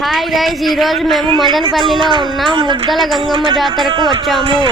Hi guys, ఈరోజు మేము మదనపల్లిలో ఉన్న ముద్దల గంగమ్మ జాతరకు వచ్చాము.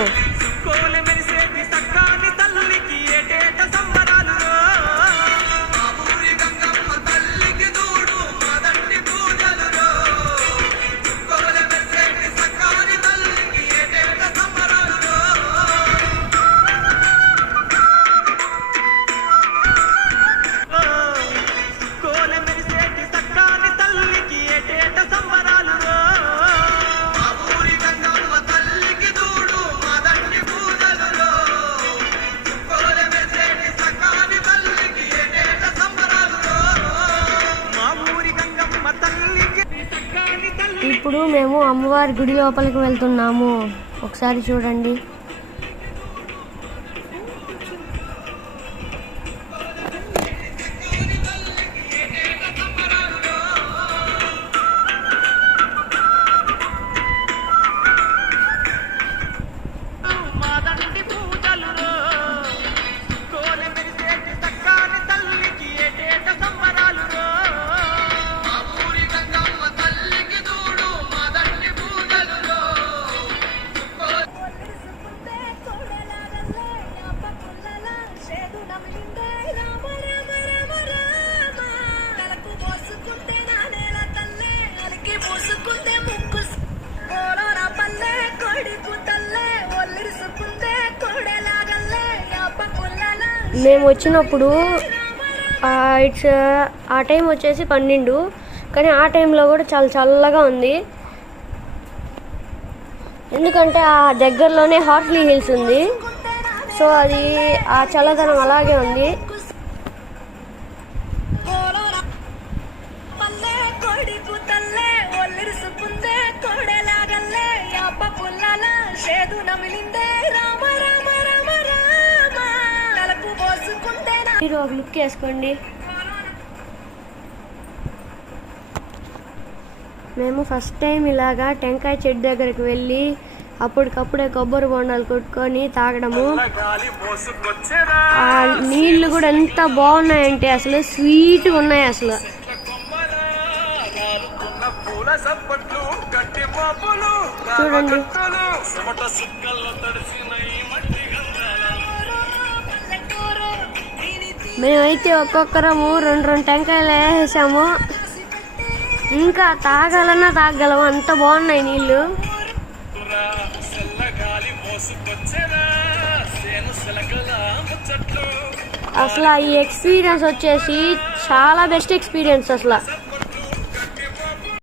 ఇప్పుడు మేము అమ్మవారి గుడి లోపలికి వెళ్తున్నాము. ఒకసారి చూడండి. మేము వచ్చినప్పుడు ఆ టైం వచ్చేసి 12, కానీ ఆ టైంలో కూడా చాలా చల్లగా ఉంది. ఎందుకంటే ఆ దగ్గరలోనే హార్ట్లీ హిల్స్ ఉంది, సో అది ఆ చల్లదనం అలాగే ఉంది. మీరు ఒక లుక్ వేసుకోండి. మేము ఫస్ట్ టైం ఇలాగా టెంకాయ చెట్టు దగ్గరికి వెళ్ళి అప్పటికప్పుడే కొబ్బరి బొండాలు కొట్టుకొని తాగడము. ఆ నీళ్లు కూడా ఎంత బాగున్నాయంటే అసలు స్వీట్గా ఉన్నాయి. అసలు చూడండి. మేమైతే ఒక్కొక్కరము 2 టెంకాయలు వేసాము. ఇంకా తాగగలము, అంత బాగున్నాయి నీళ్ళు. అసలు ఈ ఎక్స్పీరియన్స్ వచ్చేసి చాలా బెస్ట్ ఎక్స్పీరియన్స్ అసలు.